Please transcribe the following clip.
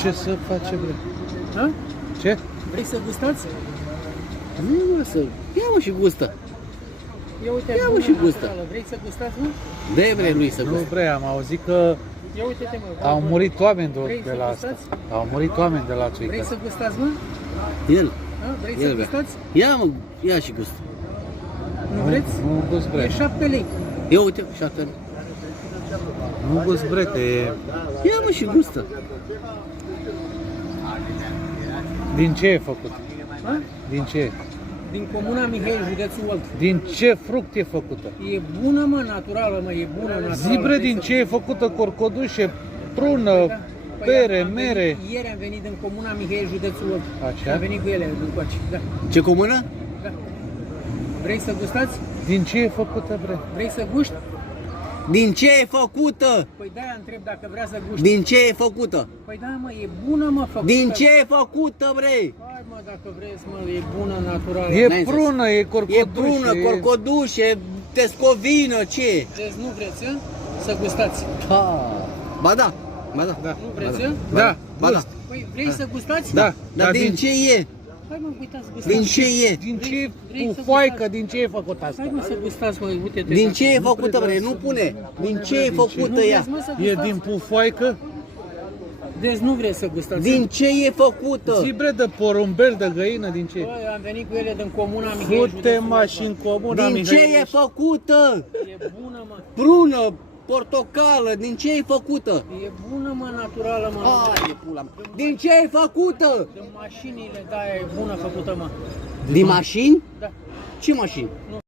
Ce să face, bre? Ha? Ce? Vrei să gustați? Nu, să... Ia-mă și gustă. Ia uite, Ia, mă, bună și gustă. naturală. Vrei să gustați, nu? De vrei lui să Nu, gustă. bre, am auzit că Ia uite-te, mă. au murit oameni Vrei de să la asta. gustați? Au murit oameni de la Vrei țuică. să gustați, mă? El. Ha? Vrei El să vrea. gustați? Ia, mă, ia și gustă. Nu vreți? Nu gust, bre. E 7 lei. Ia uite, și atât. Nu gust, bre, că e... Ia, mă, și gustă. Din ce e făcut? Ha? Din ce? Din comuna Mihai, județul Olt. Din ce fruct e făcută? E bună, mă, naturală, mă, e bună, naturală. Zi, bre, Vrei din să- ce e făcută? Corcodușe, prună, Da. Păi pere, am venit- mere. Ieri am venit din comuna Mihai, județul Olt. Așa? Am venit cu ele după ce. Da, Ce comună? da. Vrei să gustați? Din ce e făcută, bre? Vrei să guști? Din ce e făcută? Păi de-aia întreb dacă vrea să guști. Din ce e făcută? Păi da, mă, e bună, mă, făcută. Din ce e făcută, bre? Hai, mă, dacă vreți, mă, e bună, naturală. E N-ai prună, e E corcodușe. prună, corcodușe, tescovină, ce? Deci nu vreți, a? Să gustați. Ba da, ba da. Da. Nu vreți, a? Da, Ba da. Păi vrei să gustați? Da. Dar din ce e? Hai, mă, uitați, gustați. Din ce e? Din ce Vrei să cu foaică, gustați? din ce e făcut asta? Hai, mă, să gustați, mă, uite-te. Din dacă- ce e făcută, bre? Nu pune. Din ce e Nu făcută ea? vreți, mă, să E gustați? din pufoaică? Deci nu vreți să gustați. Din ce e făcută? Zi, bre, de porumbel, de găină, din ce? Băi, am venit cu ele din comuna Mihai, Fute județul mașini comuna, Din ce Mihai. e făcută? Olt. E bună, mă. Prună, portocală, din ce e făcută? E bună, mă, naturală, mă. Hai de pula mea. Din ce e făcută? Din mașinile de aia e bună făcută, mă. Din mașini? Da. Ce mașini? Nu